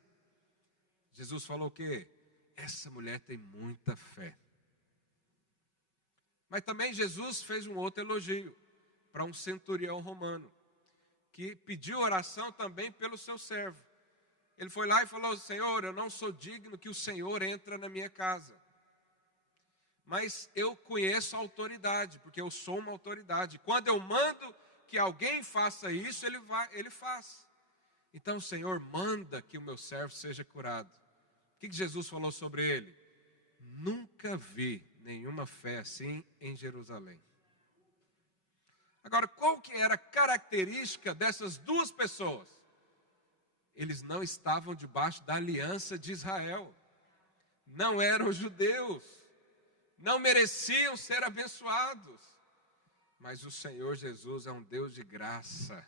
Jesus falou o quê? Essa mulher tem muita fé. Mas também Jesus fez um outro elogio para um centurião romano, que pediu oração também pelo seu servo. Ele foi lá e falou: Senhor, eu não sou digno que o Senhor entre na minha casa. Mas eu conheço a autoridade, porque eu sou uma autoridade. Quando eu mando que alguém faça isso, ele faz. Então, Senhor, manda que o meu servo seja curado. O que Jesus falou sobre ele? Nunca vi nenhuma fé assim em Jerusalém. Agora, qual que era a característica dessas duas pessoas? Eles não estavam debaixo da aliança de Israel. Não eram judeus. Não mereciam ser abençoados. Mas o Senhor Jesus é um Deus de graça.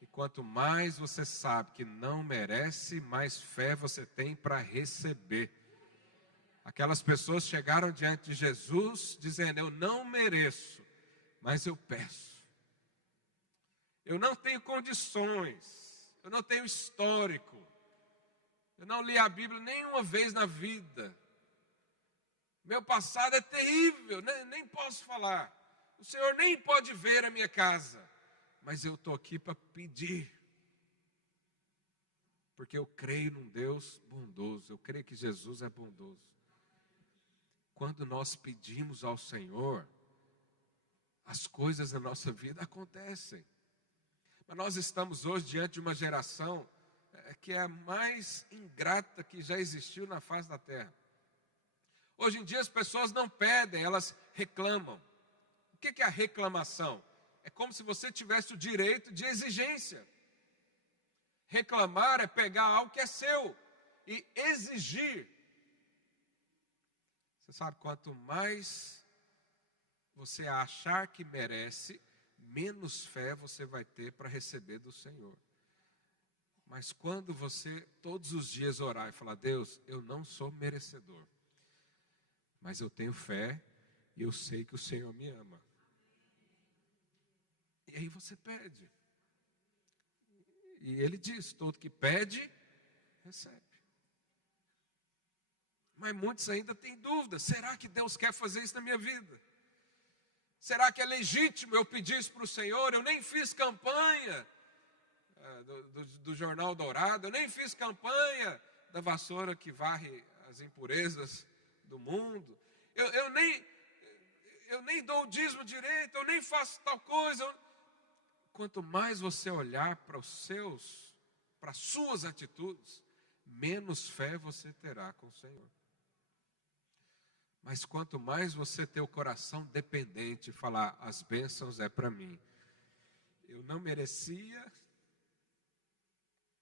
E quanto mais você sabe que não merece, mais fé você tem para receber. Aquelas pessoas chegaram diante de Jesus dizendo: eu não mereço, mas eu peço. Eu não tenho condições, eu não tenho histórico, eu não li a Bíblia nenhuma vez na vida. Meu passado é terrível, nem posso falar. O Senhor nem pode ver a minha casa. Mas eu estou aqui para pedir. Porque eu creio num Deus bondoso. Eu creio que Jesus é bondoso. Quando nós pedimos ao Senhor, as coisas na nossa vida acontecem. Mas nós estamos hoje diante de uma geração que é a mais ingrata que já existiu na face da terra. Hoje em dia as pessoas não pedem, elas reclamam. O que é a reclamação? É como se você tivesse o direito de exigência. Reclamar é pegar algo que é seu e exigir. Você sabe, quanto mais você achar que merece, menos fé você vai ter para receber do Senhor. Mas quando você todos os dias orar e falar: Deus, eu não sou merecedor, mas eu tenho fé e eu sei que o Senhor me ama. E aí você pede. E ele diz: todo que pede, recebe. Mas muitos ainda têm dúvida: será que Deus quer fazer isso na minha vida? Será que é legítimo eu pedir isso para o Senhor? Eu nem fiz campanha do Jornal Dourado, eu nem fiz campanha da vassoura que varre as impurezas do mundo. Eu nem dou o dízimo direito, eu nem faço tal coisa. Quanto mais você olhar para as suas atitudes, menos fé você terá com o Senhor. Mas quanto mais você ter o coração dependente e falar, as bênçãos é para mim. Eu não merecia,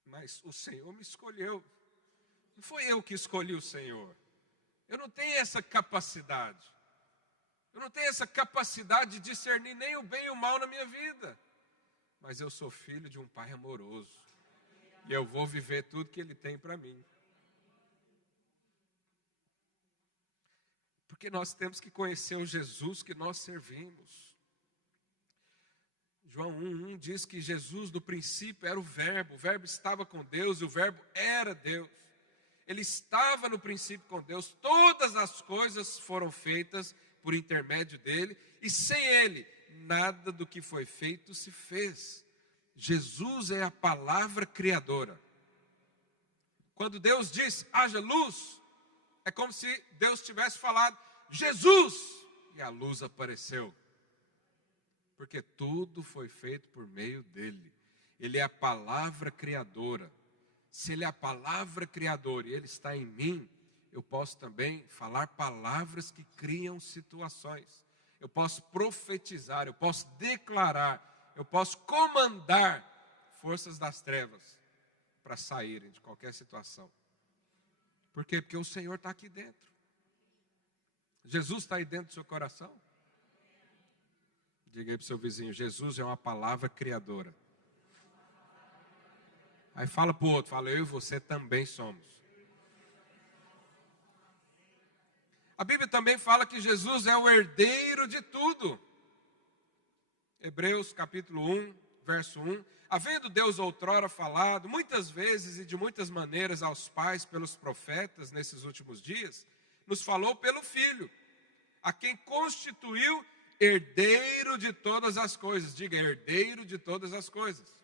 mas o Senhor me escolheu. Não foi eu que escolhi o Senhor. Eu não tenho essa capacidade. Eu não tenho essa capacidade de discernir nem o bem e o mal na minha vida. Mas eu sou filho de um Pai amoroso. E eu vou viver tudo que Ele tem para mim. Porque nós temos que conhecer o Jesus que nós servimos. João 1:1 diz que Jesus no princípio era o verbo estava com Deus e o verbo era Deus. Ele estava no princípio com Deus, todas as coisas foram feitas por intermédio dele, e sem ele, nada do que foi feito se fez. Jesus é a palavra criadora. Quando Deus diz, haja luz, é como se Deus tivesse falado, Jesus, e a luz apareceu. Porque tudo foi feito por meio dele. Ele é a palavra criadora. Se ele é a palavra criadora e ele está em mim, eu posso também falar palavras que criam situações. Eu posso profetizar, eu posso declarar, eu posso comandar forças das trevas para saírem de qualquer situação. Por quê? Porque o Senhor está aqui dentro. Jesus está aí dentro do seu coração? Diga aí para o seu vizinho, Jesus é uma palavra criadora. Aí fala para o outro, fala, eu e você também somos. A Bíblia também fala que Jesus é o herdeiro de tudo. Hebreus capítulo 1, verso 1. Havendo Deus outrora falado, muitas vezes e de muitas maneiras aos pais pelos profetas nesses últimos dias, nos falou pelo Filho, a quem constituiu herdeiro de todas as coisas. Diga, herdeiro de todas as coisas.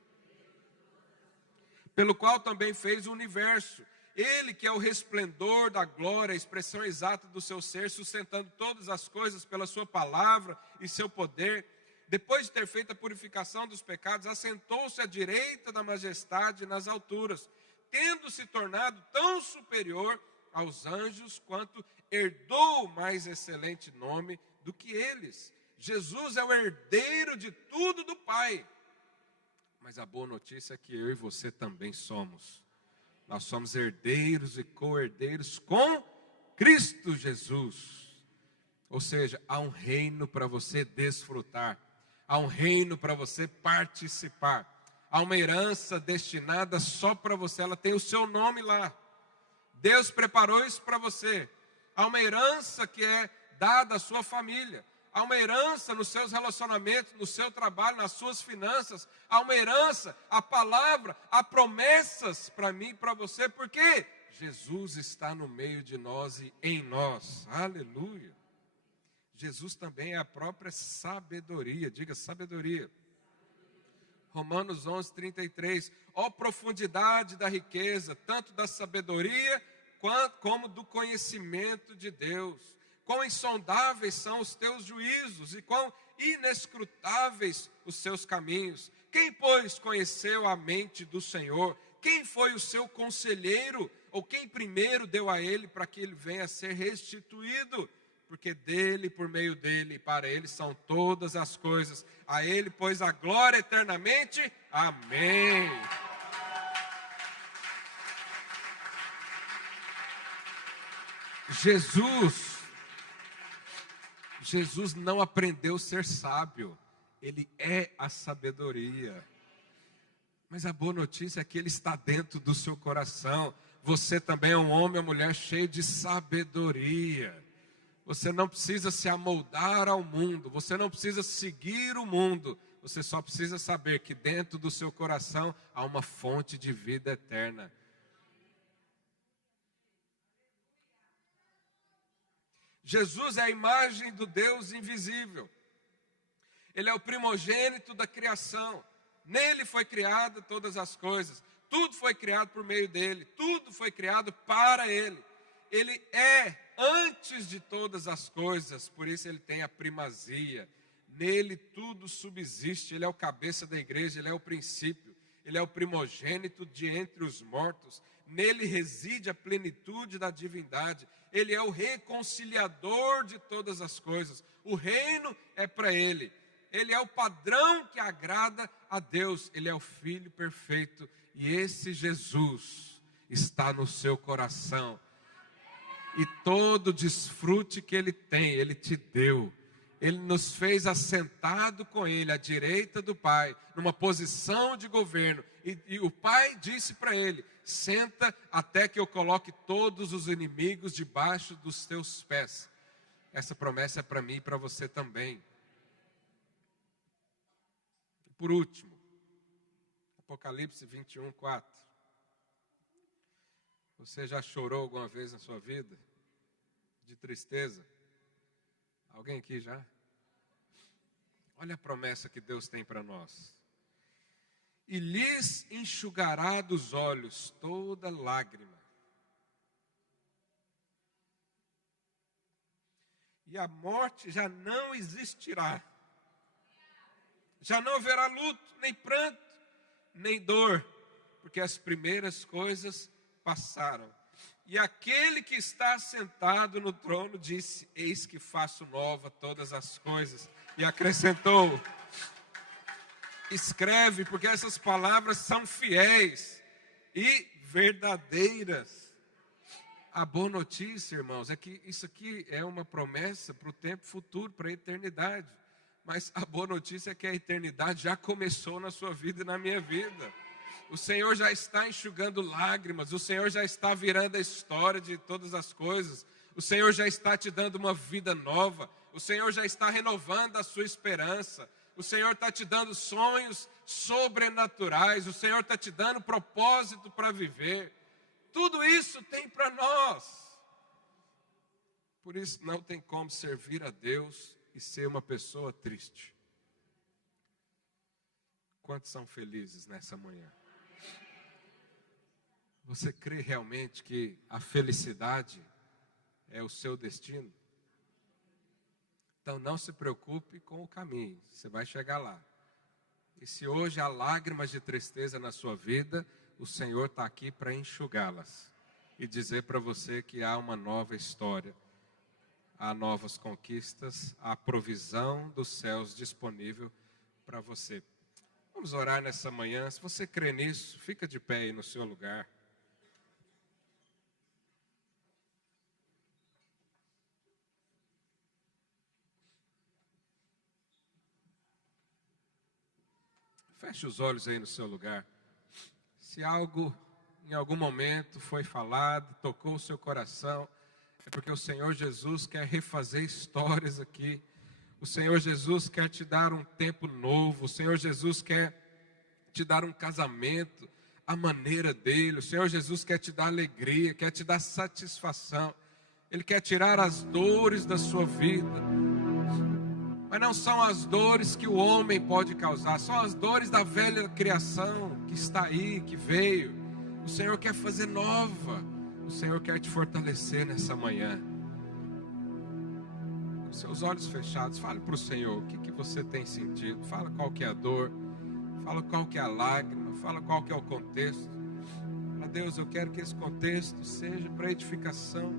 Pelo qual também fez o universo. Ele que é o resplendor da glória, a expressão exata do seu ser, sustentando todas as coisas pela sua palavra e seu poder. Depois de ter feito a purificação dos pecados, assentou-se à direita da majestade nas alturas, tendo se tornado tão superior aos anjos, quanto herdou o mais excelente nome do que eles. Jesus é o herdeiro de tudo do Pai. Mas a boa notícia é que eu e você também somos. Nós somos herdeiros e co-herdeiros com Cristo Jesus. Ou seja, há um reino para você desfrutar. Há um reino para você participar. Há uma herança destinada só para você. Ela tem o seu nome lá. Deus preparou isso para você. Há uma herança que é dada à sua família. Há uma herança nos seus relacionamentos, no seu trabalho, nas suas finanças. Há uma herança, a palavra, há promessas para mim e para você. Por quê? Jesus está no meio de nós e em nós. Aleluia. Jesus também é a própria sabedoria. Diga sabedoria. Romanos 11:33. Ó profundidade da riqueza, tanto da sabedoria como do conhecimento de Deus. Quão insondáveis são os teus juízos e quão inescrutáveis os seus caminhos. Quem, pois, conheceu a mente do Senhor? Quem foi o seu conselheiro? Ou quem primeiro deu a ele para que ele venha a ser restituído? Porque dele, por meio dele e para ele são todas as coisas. A ele, pois, a glória eternamente. Amém. Jesus não aprendeu a ser sábio, ele é a sabedoria. Mas a boa notícia é que ele está dentro do seu coração. Você também é um homem ou mulher cheio de sabedoria. Você não precisa se amoldar ao mundo, você não precisa seguir o mundo. Você só precisa saber que dentro do seu coração há uma fonte de vida eterna. Jesus é a imagem do Deus invisível. Ele é o primogênito da criação. Nele foi criada todas as coisas. Tudo foi criado por meio dele. Tudo foi criado para ele. Ele é antes de todas as coisas, por isso ele tem a primazia. Nele tudo subsiste. Ele é o cabeça da igreja, ele é o princípio. Ele é o primogênito de entre os mortos. Nele reside a plenitude da divindade. Ele é o reconciliador de todas as coisas. O reino é para ele. Ele é o padrão que agrada a Deus. Ele é o Filho perfeito. E esse Jesus está no seu coração. E todo desfrute que ele tem, ele te deu. Ele nos fez assentado com ele, à direita do Pai, numa posição de governo. E o Pai disse para ele: senta até que eu coloque todos os inimigos debaixo dos teus pés. Essa promessa é para mim e para você também. E por último, Apocalipse 21, 4. Você já chorou alguma vez na sua vida? De tristeza? Alguém aqui já? Olha a promessa que Deus tem para nós. E lhes enxugará dos olhos toda lágrima. E a morte já não existirá. Já não haverá luto, nem pranto, nem dor, porque as primeiras coisas passaram. E aquele que está sentado no trono disse: eis que faço nova todas as coisas. E acrescentou: escreve, porque essas palavras são fiéis e verdadeiras. A boa notícia, irmãos, é que isso aqui é uma promessa para o tempo futuro, para a eternidade. Mas a boa notícia é que a eternidade já começou na sua vida e na minha vida. O Senhor já está enxugando lágrimas, o Senhor já está virando a história de todas as coisas, o Senhor já está te dando uma vida nova, o Senhor já está renovando a sua esperança, o Senhor está te dando sonhos sobrenaturais, o Senhor está te dando propósito para viver. Tudo isso tem para nós. Por isso não tem como servir a Deus e ser uma pessoa triste. Quantos são felizes nessa manhã? Você crê realmente que a felicidade é o seu destino? Então não se preocupe com o caminho, você vai chegar lá. E se hoje há lágrimas de tristeza na sua vida, o Senhor está aqui para enxugá-las e dizer para você que há uma nova história, há novas conquistas, há provisão dos céus disponível para você. Vamos orar nessa manhã. Se você crê nisso, fica de pé aí no seu lugar. Feche os olhos aí no seu lugar. Se algo, em algum momento, foi falado, tocou o seu coração, é porque o Senhor Jesus quer refazer histórias aqui. O Senhor Jesus quer te dar um tempo novo. O Senhor Jesus quer te dar um casamento à maneira dele. O Senhor Jesus quer te dar alegria, quer te dar satisfação. Ele quer tirar as dores da sua vida. Mas não são as dores que o homem pode causar, são as dores da velha criação que está aí, que veio. O Senhor quer fazer nova. O Senhor quer te fortalecer nessa manhã. Com seus olhos fechados, fale para o Senhor o que você tem sentido. Fala qual que é a dor, fala qual que é a lágrima, fala qual que é o contexto. Fala: Deus, eu quero que esse contexto seja para edificação.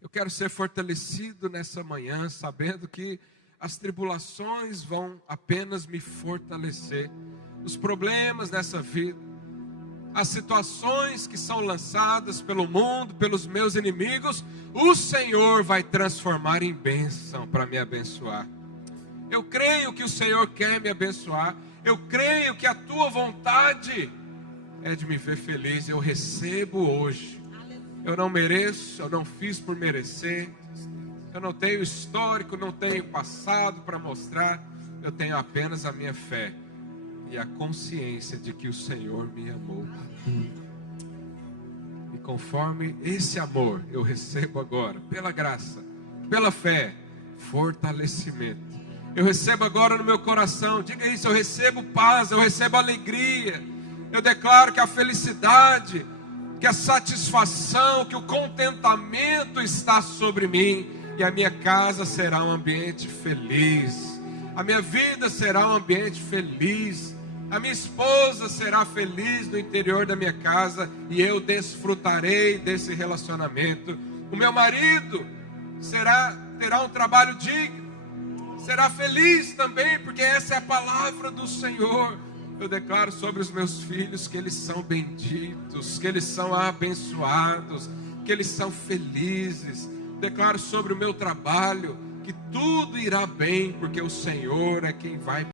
Eu quero ser fortalecido nessa manhã, sabendo que as tribulações vão apenas me fortalecer. Os problemas nessa vida, as situações que são lançadas pelo mundo, pelos meus inimigos, o Senhor vai transformar em bênção para me abençoar. Eu creio que o Senhor quer me abençoar. Eu creio que a tua vontade é de me ver feliz. Eu recebo hoje. Eu não mereço, eu não fiz por merecer. Eu não tenho histórico, não tenho passado para mostrar. Eu tenho apenas a minha fé e a consciência de que o Senhor me amou. E conforme esse amor eu recebo agora, pela graça, pela fé, fortalecimento. Eu recebo agora no meu coração, diga isso, eu recebo paz, eu recebo alegria. Eu declaro que a felicidade, que a satisfação, que o contentamento está sobre mim. E a minha casa será um ambiente feliz. A minha vida será um ambiente feliz. A minha esposa será feliz no interior da minha casa. E eu desfrutarei desse relacionamento. O meu marido terá um trabalho digno. Será feliz também, porque essa é a palavra do Senhor. Eu declaro sobre os meus filhos que eles são benditos, que eles são abençoados, que eles são felizes. Declaro sobre o meu trabalho que tudo irá bem, porque o Senhor é quem vai